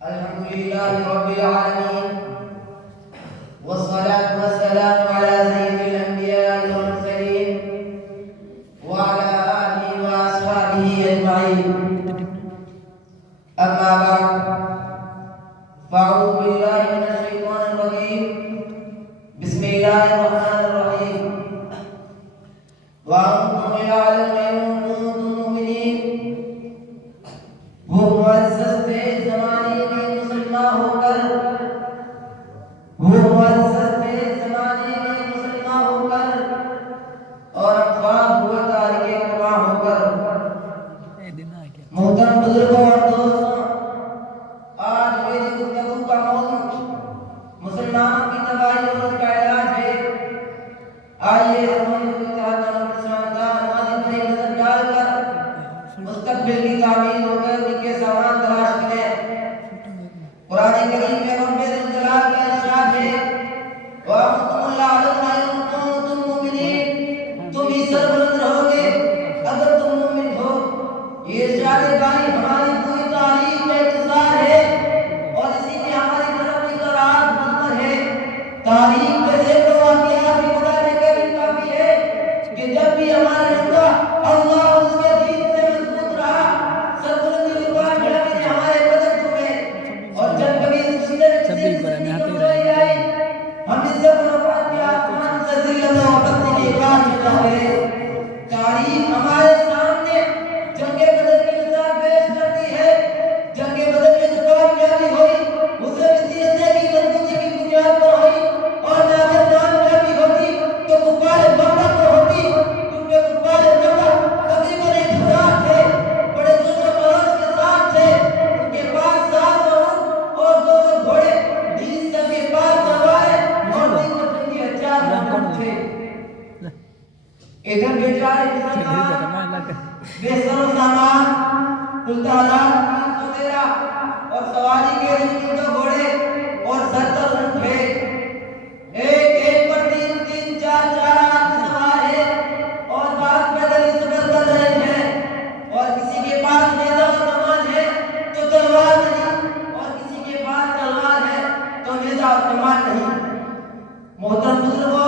अल्हम्दुलिल्लाहि रब्बिल आलमीन वस्सलातु वस्सलामु अला सय्यिदिल अंबिया'i वल मुरसलीन व अला आलिहि व अस्हाबिहि अजमाइन। अम्मा बअद, फ़अऊज़ु बिल्लाहि मिनश शैतानिर रजीम। बिस्मिल्लाहिर रहमानिर रहीम। व अंतुम यअलमून इन कुंतुम मुमिनीन। वो मुअज़्ज़ज़ थे ज़माने में मुसलमान होकर, वो मुअज़्ज़ज़ थे ज़माने में मुसलमान होकर और ख्वाब हुए तारिके कुरान होकर। मोहतरम बुजुर्गों और दोस्तों, आज मेरी गुफ्तगू का मौजू मुसलमानों की तबाही और उसका इलाज है। आइए मुस्तकबिल की तामीर होकर उनके सामान तलाश करें। कुरान करीम में रब्बे ज़ुल जलाल का इरशाद है, व अंतुम लाअलूना इन कुंतुम मुमिनीन। तुम ही सरबलंद रहोगे अगर तुम मुमिन हो। ये इरशाद बारी हमारी पूरी तारीफ का इंतजार है और इसी में हमारी तरक्की का राज मंतर है। तारीफ के ज़िक्र वाक़ियात भी कुरान करीम का भी है कि जब भी हमारा रिश्ता अल्लाह उसके दीन से मजबूत रहा, सरबलंदी रुतबा में हमारे कदम चुमे और जब कभी मुश्किल आई हम इज्जत और वक़ार के आसमान से ज़िल्लत और वक़्त की इबादत करते हैं। तारीफ हमारे सामने जंगे बदर की मिसाल पेश करती है। जंगे बदर में जो कामयाबी हुई उसे सीने की मजबूती की बुनियाद पर हुई और अगर कामयाबी होती तो कुफार मक्का पर होती, क्योंकि कुफार मक्का तकरीबन 1000 थे, बड़े जोश और खरोश के साथ थे। उनके पास 7 ऊँट और 200 घोड़े, 20 सबके पास तलवारें और 300 जंगी हथियार मौजूद थे। इधर बेचारे बेसरो सामान कुलतालात 313 और सवारी के लिए 300 घोड़े और 70 ऊँट थे। एक पर 3 4 आदमी सवार है और बात पैदल ही सफर कर रहे हैं और किसी के पास नेज़ा और कमान है तो तलवार नहीं और किसी के पास तलवार है तो नेज़ा और कमान नहीं। मोहतरम बुजुर्गों